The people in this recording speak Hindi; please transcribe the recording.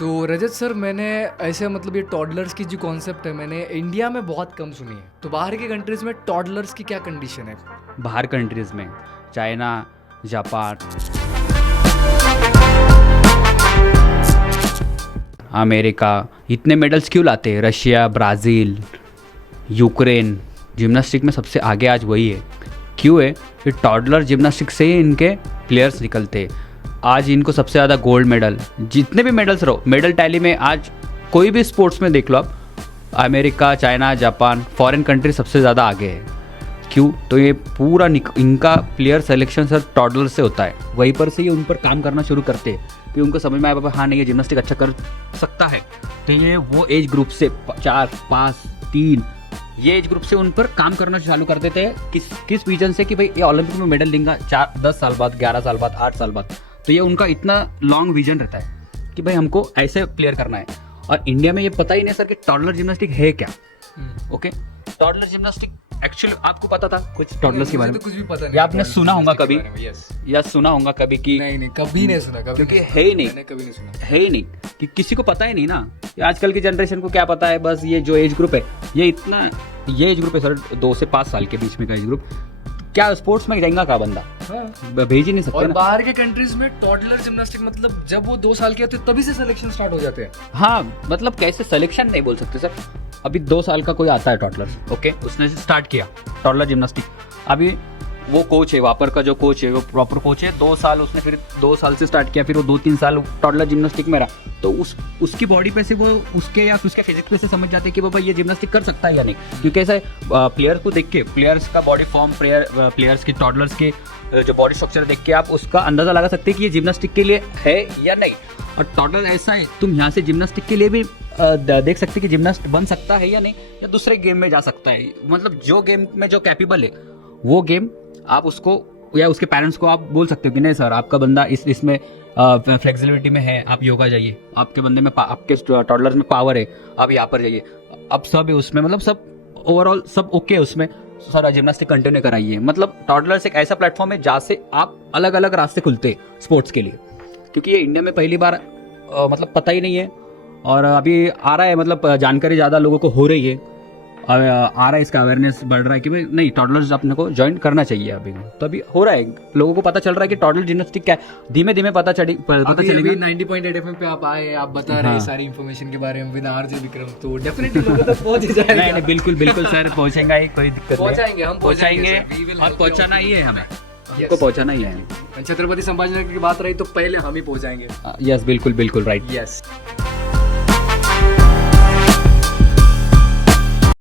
तो रजत सर, मैंने ऐसे मतलब ये टॉडलर्स की जो कॉन्सेप्ट है मैंने इंडिया में बहुत कम सुनी है। तो बाहर की कंट्रीज में टॉडलर्स की क्या कंडीशन है? बाहर कंट्रीज़ में चाइना, जापान, अमेरिका इतने मेडल्स क्यों लाते हैं? रशिया, ब्राज़ील, यूक्रेन जिम्नास्टिक में सबसे आगे आज वही है। क्यों है? ये टॉडलर जिम्नास्टिक से ही इनके प्लेयर्स निकलते हैं। आज इनको सबसे ज़्यादा गोल्ड मेडल, जितने भी मेडल्स रहो, मेडल टैली में आज कोई भी स्पोर्ट्स में देख लो आप, America, China, Japan, foreign country सबसे ज़्यादा आगे है। क्यों? तो ये पूरा इनका प्लेयर सिलेक्शन सर टॉडलर से होता है। वहीं पर से ये उन पर काम करना शुरू करते हैं कि उनको समझ में आया बाबा हाँ नहीं, ये जिम्नास्टिक अच्छा कर सकता है। तो ये वो एज ग्रुप से 4, 5, 3 ये एज ग्रुप से उन पर काम करना चालू कर देते हैं। किस रीजन से कि भाई ये ओलंपिक में मेडल लेंगे 10 साल बाद, 11 साल बाद, 8 साल बाद। तो ये उनका इतना लॉन्ग विजन रहता है कि भाई हमको ऐसे प्लेयर करना है। और इंडिया में ये पता ही नहीं सर कि टॉडलर जिम्नास्टिक है क्या। ओके, टॉडलर जिम्नास्टिक एक्चुअली आपको पता था कुछ टॉडलर्स के बारे में? तो कुछ भी पता नहीं। या आपने सुना होगा कभी, यस, या सुना होगा कभी कि नहीं कभी नहीं सुना, कभी क्योंकि नहीं है ही नहीं, मैंने कभी नहीं सुना। है ही नहीं कि किसी को पता ही नहीं ना। कि आजकल की जनरेशन को क्या पता है? बस ये जो एज ग्रुप है, ये एज ग्रुप है सर, 2 से 5 साल के बीच में का एज ग्रुप। क्या स्पोर्ट्स में जाएगा का बंदा? भेज ही नहीं सकते और ना। बाहर के कंट्रीज में टॉडलर जिम्नास्टिक मतलब जब वो 2 साल के होते तभी से सिलेक्शन स्टार्ट हो जाते हैं। हाँ, मतलब कैसे सिलेक्शन नहीं बोल सकते सर। अभी 2 साल का कोई आता है टॉडलर, ओके, उसने स्टार्ट किया टॉडलर जिम्नास्टिक। अभी वो कोच है, वापर का जो कोच है वो प्रॉपर कोच है। 2 साल उसने, फिर 2 साल से स्टार्ट किया, फिर वो 2-3 साल टॉडलर जिम्नास्टिक में रहा। तो उसकी बॉडी पे से वो उसके या उसके फिजिक्स पे से समझ जाते हैं कि बाबा ये जिम्नास्टिक कर सकता है या नहीं। क्योंकि ऐसे प्लेयर को देख के, प्लेयर्स का बॉडी फॉर्म, प्लेयर्स की, टॉडलर्स के जो बॉडी स्ट्रक्चर देख के आप उसका अंदाजा लगा सकते हैं कि ये जिम्नास्टिक के लिए है या नहीं। और टॉडलर ऐसा है, तुम यहाँ से जिम्नास्टिक के लिए भी देख सकते हैं कि जिम्नास्ट बन सकता है या नहीं, या दूसरे गेम में जा सकता है। मतलब जो गेम में जो कैपेबल है वो गेम आप उसको या उसके पेरेंट्स को आप बोल सकते हो कि नहीं सर, आपका बंदा इसमें फ्लेक्सिबिलिटी में है, आप योगा जाइए। आपके बंदे में, आपके टॉडलर्स में पावर है, आप यहाँ पर जाइए। अब सब है उसमें, मतलब सब ओवरऑल सब ओके है उसमें, सारा जिम्नास्टिक कंटिन्यू कराइए। मतलब टॉडलर्स एक ऐसा प्लेटफॉर्म है जहाँ से आप अलग अलग रास्ते खुलते हैं स्पोर्ट्स के लिए। क्योंकि ये इंडिया में पहली बार मतलब पता ही नहीं है, और अभी आ रहा है, मतलब जानकारी ज़्यादा लोगों को हो रही है, आ रहा है, इसका अवेयरनेस बढ़ रहा है कि भाई नहीं, टॉडलर्स अपने को ज्वाइन करना चाहिए। अभी तो अभी हो रहा है, लोगों को पता चल रहा है कि टॉडलर जिम्नास्टिक क्या है। धीमे धीमे पता चलेगा। 90.8 FM पे आप आए, आप बता रहे हैं सारी इन्फॉर्मेशन के बारे में विद आरजे विक्रम, तो डेफिनेटली लोगों तक पहुंच ही जाएगा। नहीं, बिल्कुल बिल्कुल सर, पहुंचेगा ही, कोई दिक्कत नहीं। पहुंचाएंगे, हम पहुंचाएंगे, और पहुंचाना ही है हमें, हमको पहुंचाना ही है। छत्रपति संभाजी नगर की बात रही तो पहले हम ही पहुंचाएंगे। यस, बिल्कुल बिल्कुल राइट। यस।